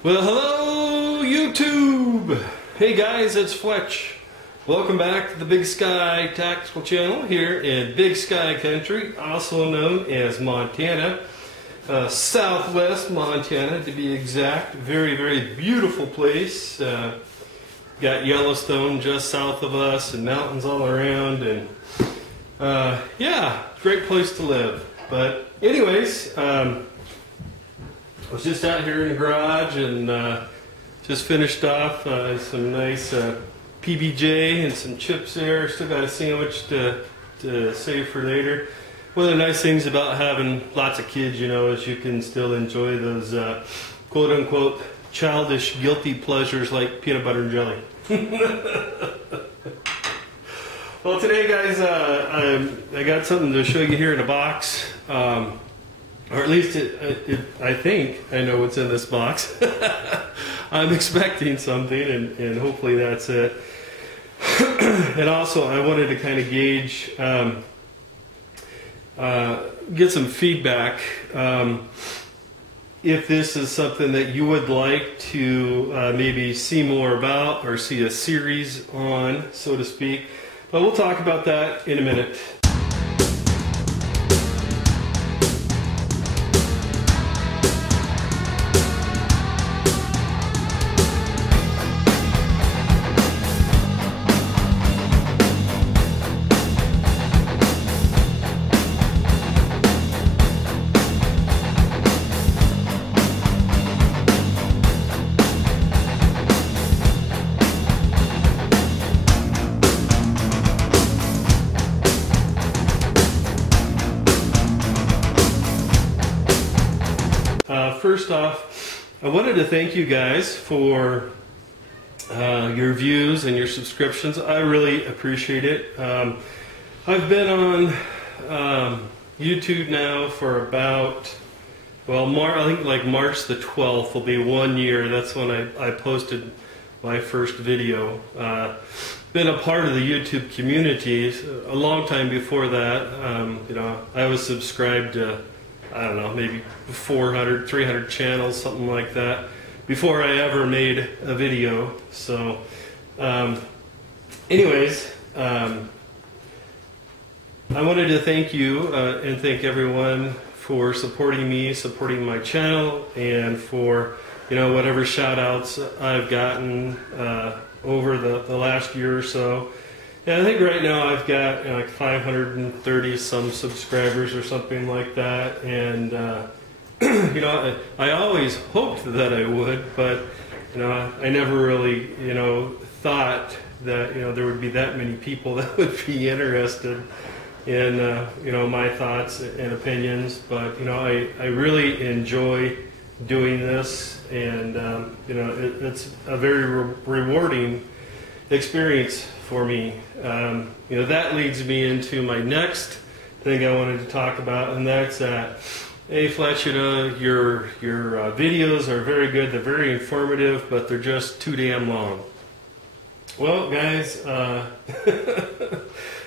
Well, hello YouTube! Hey guys, it's Fletch. Welcome back to the Big Sky Tactical Channel here in Big Sky Country, also known as Montana. Southwest Montana to be exact. Very, very beautiful place. Got Yellowstone just south of us and mountains all around, and yeah, great place to live. But anyways, I was just out here in the garage and just finished off some nice PBJ and some chips there. Still got a sandwich to save for later. One of the nice things about having lots of kids, you know, is you can still enjoy those quote-unquote childish guilty pleasures like peanut butter and jelly. Well, today, guys, I got something to show you here in a box. Or at least I think I know what's in this box. I'm expecting something, and hopefully that's it. And also, I wanted to kind of gauge, get some feedback. If this is something that you would like to maybe see more about or see a series on, so to speak. But we'll talk about that in a minute. First off, I wanted to thank you guys for your views and your subscriptions. I really appreciate it. I've been on YouTube now for about, well, I think like March the 12th will be 1 year. That's when I posted my first video. Been a part of the YouTube community a long time before that. You know, I was subscribed to, I don't know, maybe 400, 300 channels, something like that, before I ever made a video. So, anyways, I wanted to thank you and thank everyone for supporting me, supporting my channel, and for, you know, whatever shout outs I've gotten over the last year or so. Yeah, I think right now I've got, you know, like 530 some subscribers or something like that, and you know, I always hoped that I would, but you know, I never really, you know, thought that, you know, there would be that many people that would be interested in you know, my thoughts and opinions. But you know, I really enjoy doing this, and you know, it's a very rewarding experience for me. You know, that leads me into my next thing I wanted to talk about, and that's that, hey Fletch, you know, your videos are very good, they're very informative, but they're just too damn long. Well, guys,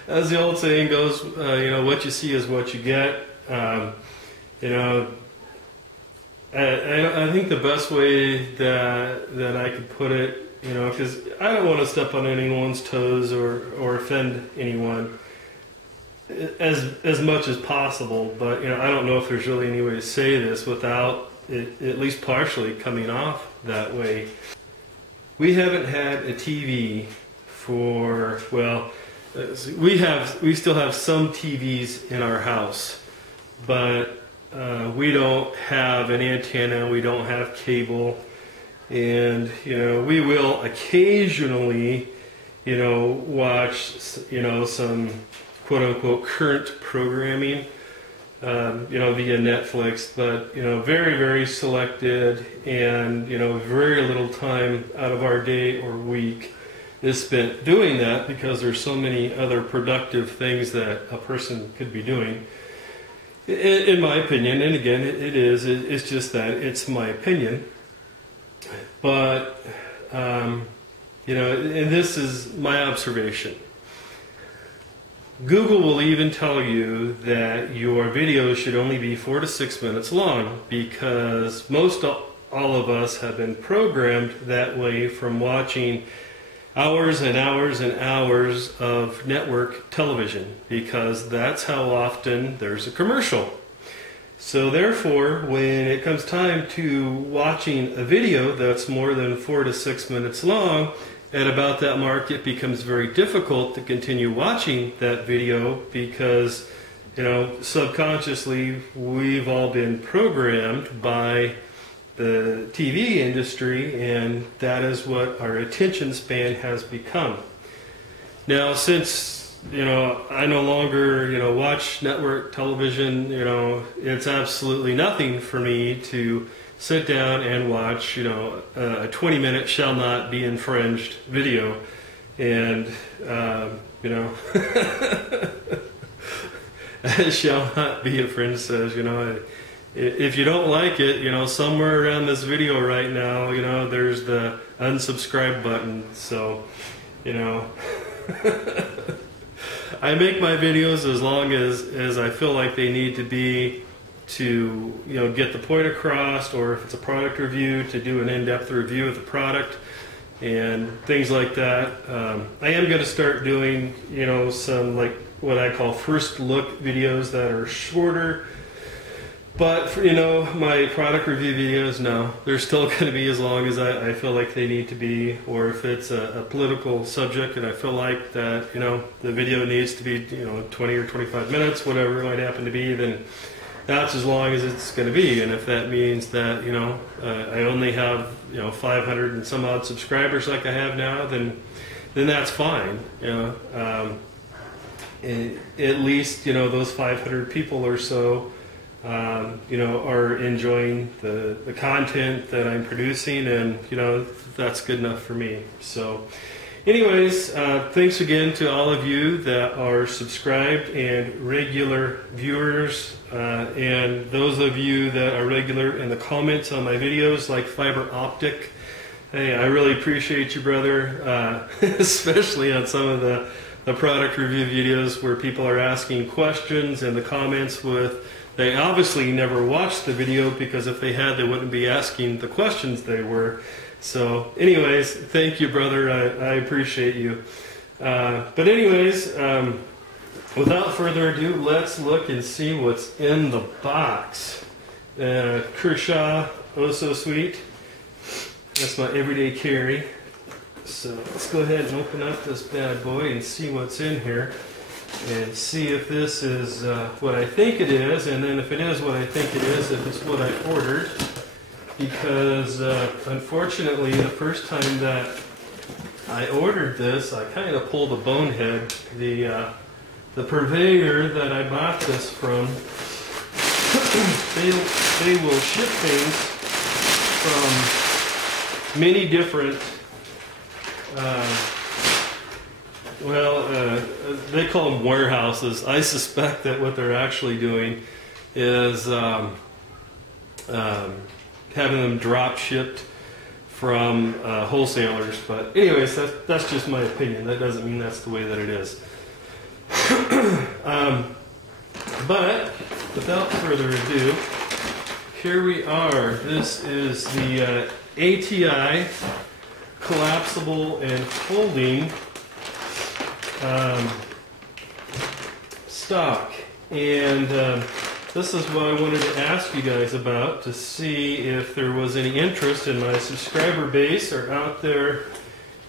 as the old saying goes, you know, what you see is what you get. You know, I think the best way that I could put it, you know, because I don't want to step on anyone's toes or offend anyone as much as possible, but you know, I don't know if there's really any way to say this without it at least partially coming off that way. We haven't had a TV for, well, we still have some TVs in our house, but we don't have an antenna, we don't have cable. And, you know, we will occasionally, you know, watch, you know, some quote-unquote current programming, you know, via Netflix, but, you know, very, very selected, and, you know, very little time out of our day or week is spent doing that, because there's so many other productive things that a person could be doing, in my opinion. And again, it's just that it's my opinion. But, you know, and this is my observation. Google will even tell you that your videos should only be 4 to 6 minutes long, because most all of us have been programmed that way from watching hours and hours and hours of network television, because that's how often there's a commercial. So therefore, when it comes time to watching a video that's more than 4 to 6 minutes long, at about that mark it becomes very difficult to continue watching that video, because subconsciously we've all been programmed by the TV industry, and that is what our attention span has become. Now, since I no longer watch network television, it's absolutely nothing for me to sit down and watch a 20-minute shall not be infringed video, and shall not be infringed says, if you don't like it, somewhere around this video right now, there's the unsubscribe button. So, I make my videos as long as I feel like they need to be to, get the point across, or if it's a product review, to do an in-depth review of the product and things like that. I am going to start doing, some like what I call first look videos that are shorter. But for, my product review videos, no, they're still going to be as long as I feel like they need to be. Or if it's a political subject and I feel like that, the video needs to be, 20 or 25 minutes, whatever it might happen to be, then that's as long as it's going to be. And if that means that, I only have, 500 and some odd subscribers like I have now, then that's fine. At least, those 500 people or so, are enjoying the content that I'm producing, and, that's good enough for me. So anyways, thanks again to all of you that are subscribed and regular viewers, and those of you that are regular in the comments on my videos, like fiber optic. Hey, I really appreciate you, brother, especially on some of the product review videos where people are asking questions in the comments they obviously never watched the video, because if they had, they wouldn't be asking the questions they were. So anyways, thank you, brother. I appreciate you. But anyways, without further ado, let's look and see what's in the box. Kershaw, oh so sweet. That's my everyday carry. So let's go ahead and open up this bad boy and see what's in here, and see if this is what I think it is, and then if it is what I think it is, if it's what I ordered. Because unfortunately, the first time that I ordered this, I kind of pulled a bonehead. The purveyor that I bought this from, they will ship things from many different they call them warehouses. I suspect that what they're actually doing is having them drop shipped from wholesalers. But anyways, that's just my opinion. That doesn't mean that's the way that it is. But without further ado, here we are. This is the ATI collapsible and folding stock, and this is what I wanted to ask you guys about, to see if there was any interest in my subscriber base or out there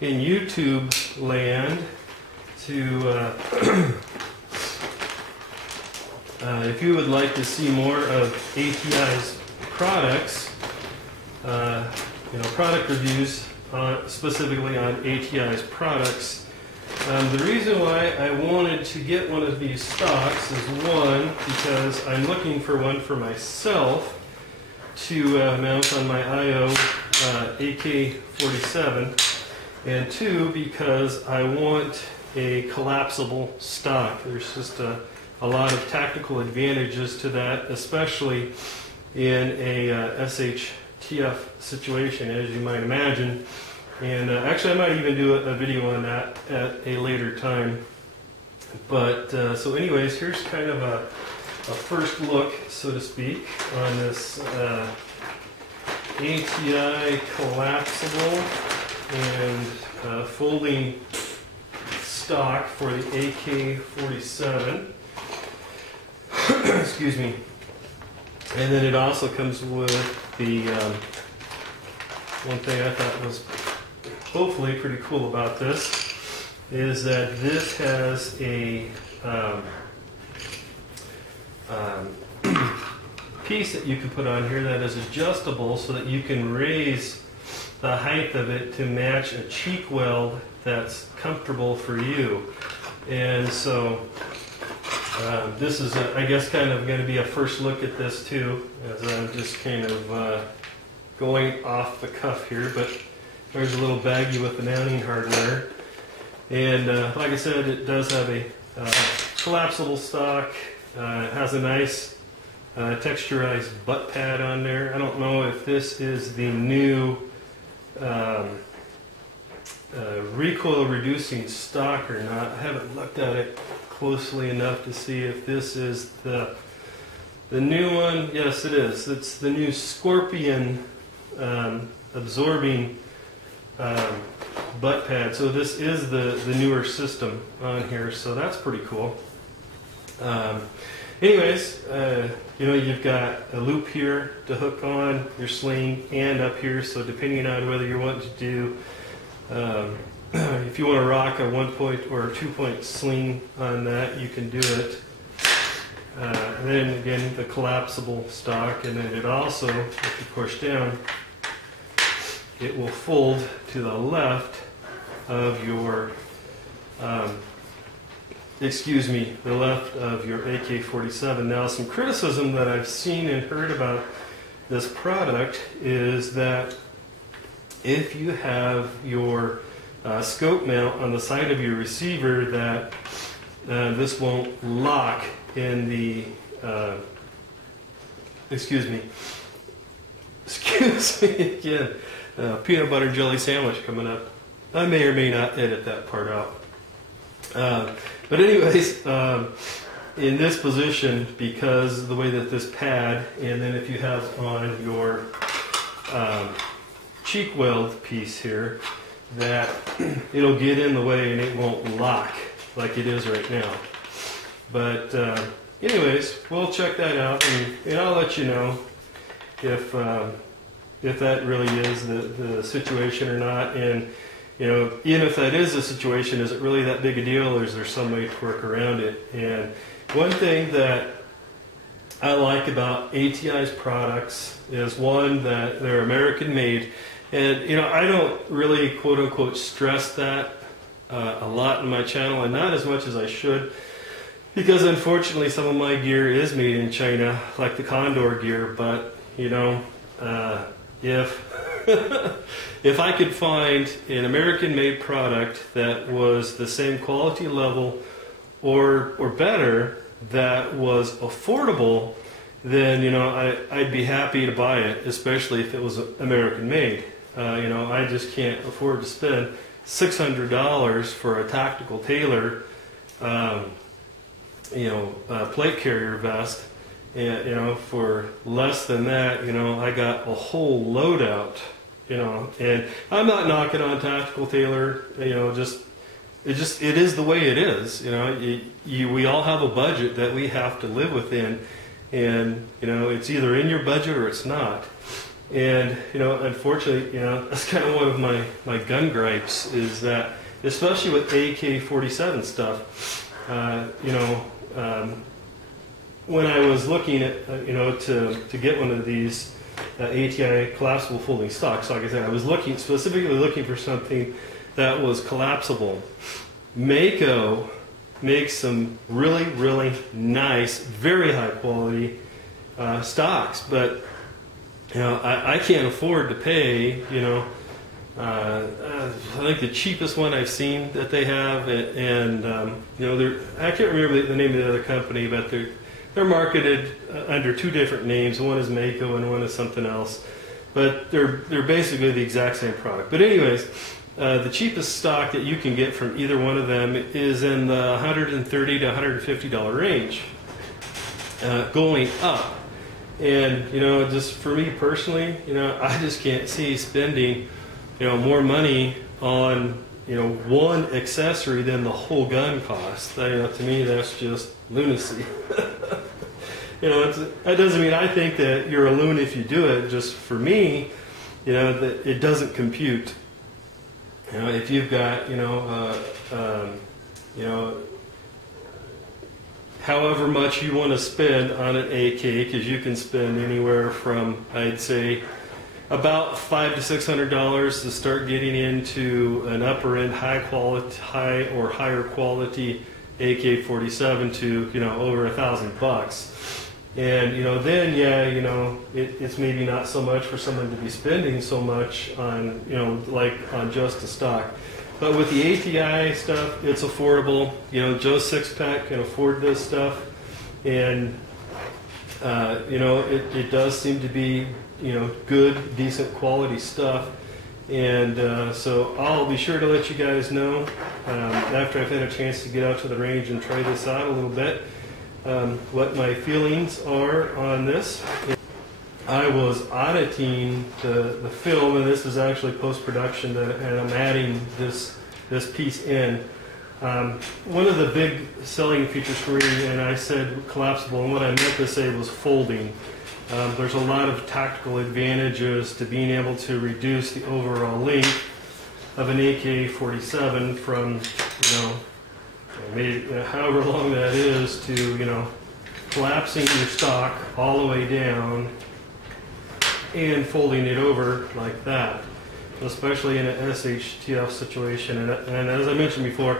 in YouTube land to if you would like to see more of ATI's products, product reviews specifically on ATI's products. The reason why I wanted to get one of these stocks is, one, because I'm looking for one for myself to mount on my IO AK-47, and two, because I want a collapsible stock. There's just a lot of tactical advantages to that, especially in a shtf situation, as you might imagine. And actually, I might even do a video on that at a later time. But so anyways, here's kind of a first look, so to speak, on this ATI collapsible and folding stock for the AK-47. Excuse me. And then it also comes with the one thing I thought was hopefully pretty cool about this is that this has a piece that you can put on here that is adjustable so that you can raise the height of it to match a cheek weld that's comfortable for you. And so this is, I guess, kind of going to be a first look at this too, as I'm just kind of going off the cuff here. But there's a little baggie with the mounting hardware. And like I said, it does have a collapsible stock. It has a nice texturized butt pad on there. I don't know if this is the new recoil reducing stock or not. I haven't looked at it closely enough to see if this is the new one. Yes, it is. It's the new Scorpion absorbing butt pad. So this is the newer system on here. So that's pretty cool. Anyways, you know, you've got a loop here to hook on your sling and up here. So depending on whether you want to do, if you want to rock a 1-point or a 2-point sling on that, you can do it. And then again, the collapsible stock, and then it also, if you push down, it will fold to the left of your the left of your AK-47. Now, some criticism that I've seen and heard about this product is that if you have your scope mount on the side of your receiver, that this won't lock in the excuse me again, peanut butter and jelly sandwich coming up. I may or may not edit that part out. But anyways, in this position, because of the way that this pad, and then if you have on your cheek weld piece here, that it'll get in the way and it won't lock like it is right now. But anyways, we'll check that out, and I'll let you know if that really is the situation or not. And you know, even if that is the situation, is it really that big a deal, or is there some way to work around it? And one thing that I like about ATI's products is, one, that they're American made. And you know, I don't really quote unquote stress that a lot in my channel, and not as much as I should, because unfortunately some of my gear is made in China, like the Condor gear. But you know, if I could find an American-made product that was the same quality level or better, that was affordable, then you know, I'd be happy to buy it, especially if it was American-made. You know, I just can't afford to spend $600 for a tactical tailor, you know, plate carrier vest. And, you know, for less than that, you know, I got a whole loadout, you know. And I'm not knocking on tactical tailor, you know, it is the way it is, you know. We all have a budget that we have to live within, and you know, it's either in your budget or it's not. And you know, unfortunately, you know, that's kind of one of my gun gripes, is that, especially with AK-47 stuff, you know. When I was looking at, you know, to get one of these ATI collapsible folding stocks, like I said, I was specifically looking for something that was collapsible. Mako makes some really, really nice, very high quality stocks, but you know, I can't afford to pay, you know, I think the cheapest one I've seen that they have, and you know, I can't remember the name of the other company, but they're marketed under two different names. One is Mako and one is something else, but they're basically the exact same product. But anyways, the cheapest stock that you can get from either one of them is in the $130 to $150 range, going up. And just for me personally, I just can't see spending more money on one accessory than the whole gun costs. To me, that's just lunacy. That doesn't mean I think that you're a loon if you do it. Just for me, that it doesn't compute. If you've got however much you want to spend on an AK, because you can spend anywhere from, I'd say, about $500 to $600 to start getting into an upper end high or higher quality AK-47 to over $1,000. And then it's maybe not so much for someone to be spending so much on like on just a stock. But with the ATI stuff, it's affordable. Joe Sixpack can afford this stuff, and it does seem to be good, decent quality stuff. And so I'll be sure to let you guys know after I've had a chance to get out to the range and try this out a little bit, what my feelings are on this. I was auditing the film, and this is actually post-production, and I'm adding this piece in. One of the big selling features for me, and I said collapsible, and what I meant to say was folding. There's a lot of tactical advantages to being able to reduce the overall length of an AK-47 from, maybe however long that is, to collapsing your stock all the way down and folding it over like that, especially in an shtf situation. And as I mentioned before,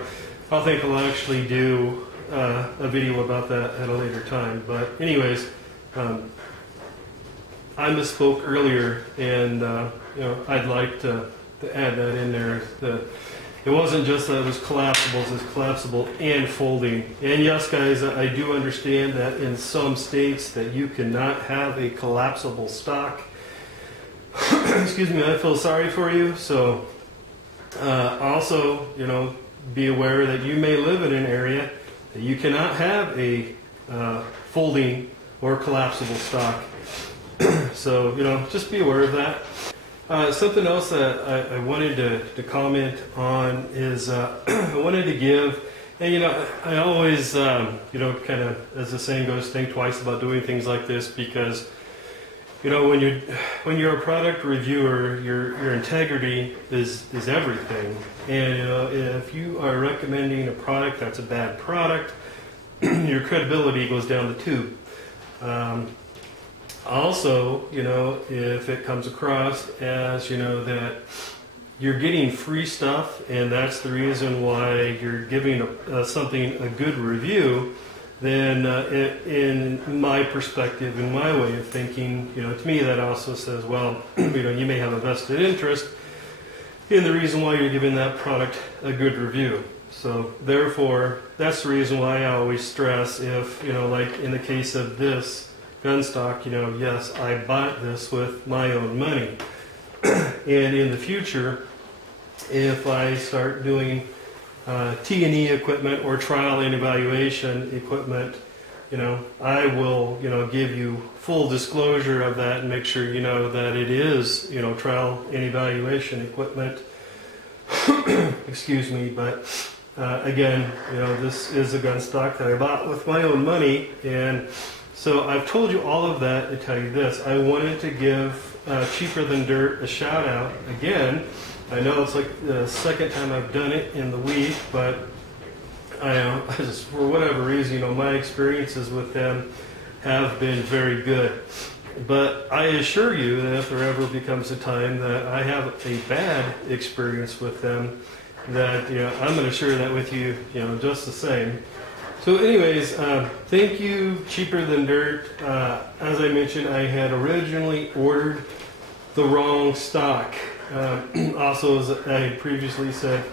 I think I'll actually do a video about that at a later time. But anyways, I misspoke earlier, and I'd like to add that in there. It wasn't just that it was collapsible, it's collapsible and folding. And yes, guys, I do understand that in some states that you cannot have a collapsible stock. Excuse me, I feel sorry for you. So also, be aware that you may live in an area that you cannot have a folding or collapsible stock. So, just be aware of that. Something else that I wanted to comment on is I wanted to give, and I always, kind of, as the saying goes, think twice about doing things like this, because when you're a product reviewer, your integrity is everything. And if you are recommending a product that's a bad product, your credibility goes down the tube. Also, if it comes across as, that you're getting free stuff, and that's the reason why you're giving something a good review, then in my perspective, in my way of thinking, to me that also says, well, you may have a vested interest in the reason why you're giving that product a good review. So therefore, that's the reason why I always stress, if, like in the case of this gun stock, yes, I bought this with my own money. And in the future, if I start doing T&E equipment or trial and evaluation equipment, I will, give you full disclosure of that and make sure that it is, trial and evaluation equipment. Excuse me, but again, this is a gun stock that I bought with my own money, and so I've told you all of that to tell you this. I wanted to give Cheaper Than Dirt a shout out again. I know it's like the second time I've done it in the week, but I just, for whatever reason, my experiences with them have been very good. But I assure you that if there ever becomes a time that I have a bad experience with them, that I'm going to share that with you, just the same. So anyways, thank you, Cheaper Than Dirt. As I mentioned, I had originally ordered the wrong stock. Also, as I had previously said,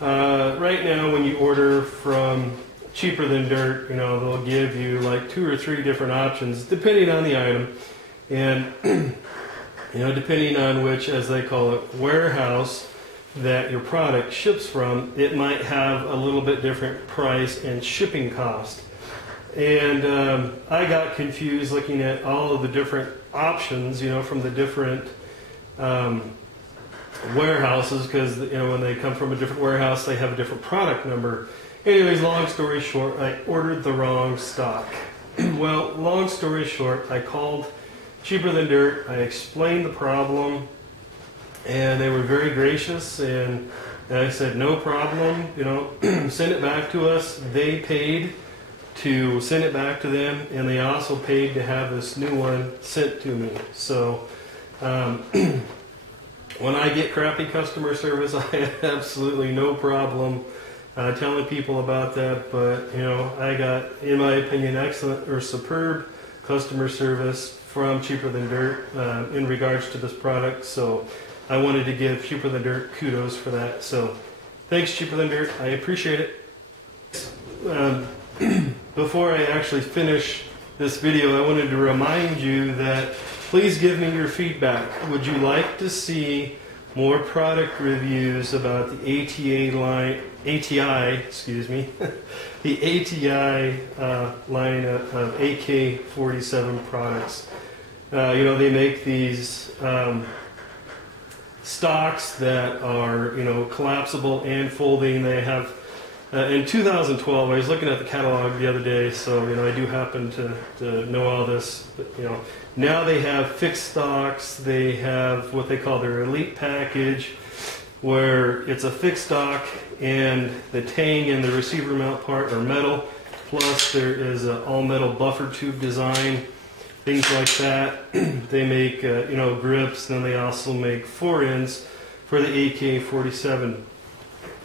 right now when you order from Cheaper Than Dirt, they'll give you like 2 or 3 different options depending on the item, and depending on which, as they call it, warehouse that your product ships from, it might have a little bit different price and shipping cost. And I got confused looking at all of the different options, you know, from the different warehouses, because, you know, when they come from a different warehouse, they have a different product number. Anyways, long story short, I ordered the wrong stock. Well, long story short, I called Cheaper Than Dirt. I explained the problem, and they were very gracious, and I said, no problem, you know, send it back to us. They paid to send it back to them, and they also paid to have this new one sent to me. So when I get crappy customer service, I have absolutely no problem telling people about that. But, you know, I got, in my opinion, excellent or superb customer service from Cheaper Than Dirt in regards to this product. So I wanted to give Cheaper Than Dirt kudos for that. So thanks, Cheaper Than Dirt. I appreciate it. Before I actually finish this video, I wanted to remind you that please give me your feedback. Would you like to see more product reviews about the ATI line, excuse me, the ATI line of AK-47 products? You know, they make these stocks that are, you know, collapsible and folding. They have, in 2012, I was looking at the catalog the other day, so, you know, I do happen to know all this, but, you know, now they have fixed stocks. They have what they call their elite package, where it's a fixed stock and the tang and the receiver mount part are metal, plus there is an all-metal buffer tube design, things like that. They make, you know, grips, then they also make forends for the AK-47.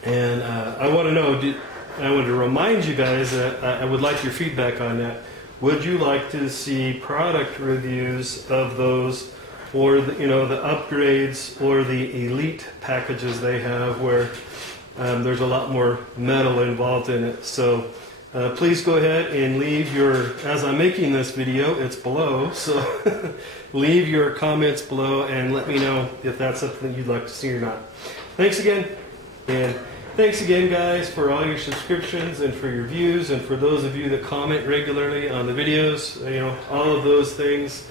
And I want to know, I want to remind you guys that I would like your feedback on that. Would you like to see product reviews of those, or the, you know, the upgrades or the elite packages they have, where there's a lot more metal involved in it? So please go ahead and leave your, as I'm making this video, it's below, so leave your comments below and let me know if that's something you'd like to see or not. Thanks again, and thanks again, guys, for all your subscriptions and for your views, and for those of you that comment regularly on the videos, you know, all of those things,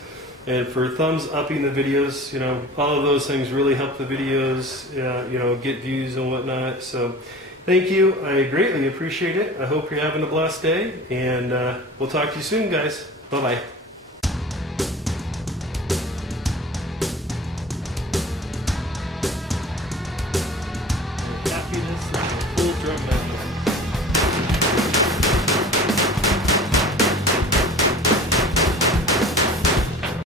and for thumbs upping the videos, you know, all of those things really help the videos, you know, get views and whatnot. So thank you. I greatly appreciate it. I hope you're having a blessed day, and we'll talk to you soon, guys. Bye-bye.